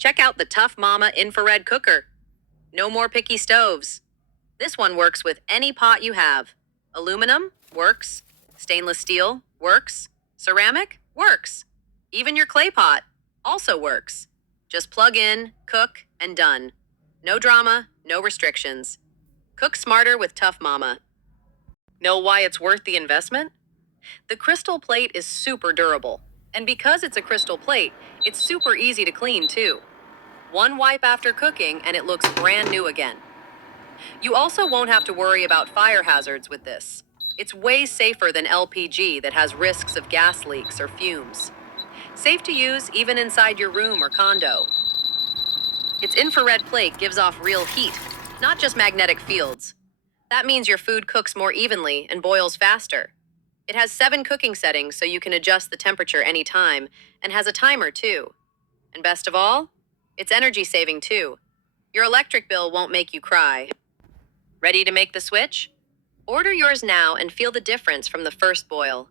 Check out the Tough Mama infrared cooker. No more picky stoves. This one works with any pot you have. Aluminum works. Stainless steel works. Ceramic works. Even your clay pot also works. Just plug in, cook, and done. No drama, no restrictions. Cook smarter with Tough Mama. Know why it's worth the investment? The crystal plate is super durable. And because it's a crystal plate, it's super easy to clean too. One wipe after cooking and it looks brand new again. You also won't have to worry about fire hazards with this. It's way safer than LPG that has risks of gas leaks or fumes. Safe to use even inside your room or condo. Its infrared plate gives off real heat, not just magnetic fields. That means your food cooks more evenly and boils faster. It has 7 cooking settings so you can adjust the temperature anytime, and has a timer too. And best of all, it's energy saving too. Your electric bill won't make you cry. Ready to make the switch? Order yours now and feel the difference from the first boil.